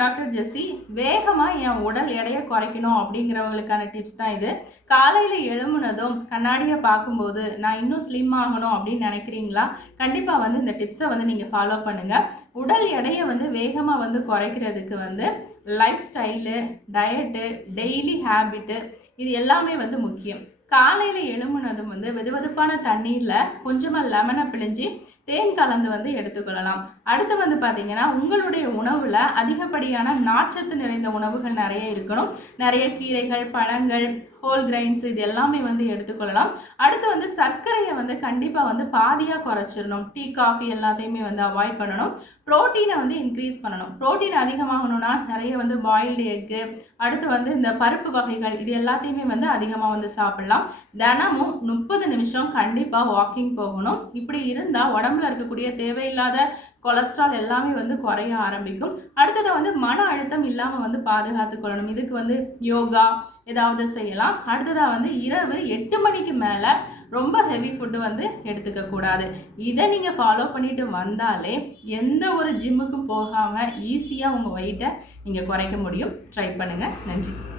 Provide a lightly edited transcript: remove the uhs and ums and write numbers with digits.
நான் டாக்டர் ஜெஸ்ஸி. வேகமாக என் உடல் எடையை குறைக்கணும் அப்படிங்கிறவங்களுக்கான டிப்ஸ் தான் இது. காலையில் எழும்புனதும் கண்ணாடியை பார்க்கும்போது நான் இன்னும் ஸ்லிம் ஆகணும் அப்படின்னு நினைக்கிறீங்களா? கண்டிப்பாக இந்த டிப்ஸை நீங்கள் ஃபாலோ பண்ணுங்கள். உடல் எடையை வேகமாக குறைக்கிறதுக்கு life style, diet, daily habit இது எல்லாமே முக்கியம். காலையில் எழும்புனதும் வெதுவெதுப்பான தண்ணீரில் கொஞ்சமாக லெமனை பிழிஞ்சு தேன் கலந்து எடுத்துக்கொள்ளலாம். அடுத்து பார்த்தீங்கன்னா, உங்களுடைய உணவில் அதிகப்படியான நார்ச்சத்து நிறைந்த உணவுகள் நிறைய இருக்கணும். நிறைய கீரைகள், பழங்கள், ஹோல் கிரைன்ஸ் இது எல்லாமே எடுத்துக்கொள்ளலாம். அடுத்து சர்க்கரையை கண்டிப்பாக பாதியாக குறைச்சிடணும். டீ, காஃபி எல்லாத்தையுமே அவாய்ட் பண்ணணும். ப்ரோட்டீனை இன்க்ரீஸ் பண்ணணும். ப்ரோட்டீன் அதிகமாகணும்னா நிறைய பாயில்டு எக்கு, அடுத்து இந்த பருப்பு வகைகள் இது எல்லாத்தையுமே அதிகமாக சாப்பிடலாம். தினமும் 30 நிமிஷம் கண்டிப்பாக வாக்கிங் போகணும். இப்படி இருந்தால் உடம்புல இருக்கக்கூடிய தேவையில்லாத கொலஸ்ட்ரால் எல்லாமே குறைய ஆரம்பிக்கும். அடுத்தது மன அழுத்தம் இல்லாமல் பாதுகாத்து கொள்ளணும். இதுக்கு யோகா ஏதாவது செய்யலாம். அடுத்ததாக இரவு 8 மணிக்கு மேலே ரொம்ப ஹெவி ஃபுட்டு எடுத்துக்க கூடாது. இதை நீங்கள் ஃபாலோ பண்ணிட்டு வந்தாலே எந்த ஒரு ஜிம்முக்கும் போகாமல் ஈஸியாக உங்கள் வெயிட்டை நீங்கள் குறைக்க முடியும். ட்ரை பண்ணுங்கள். நன்றி.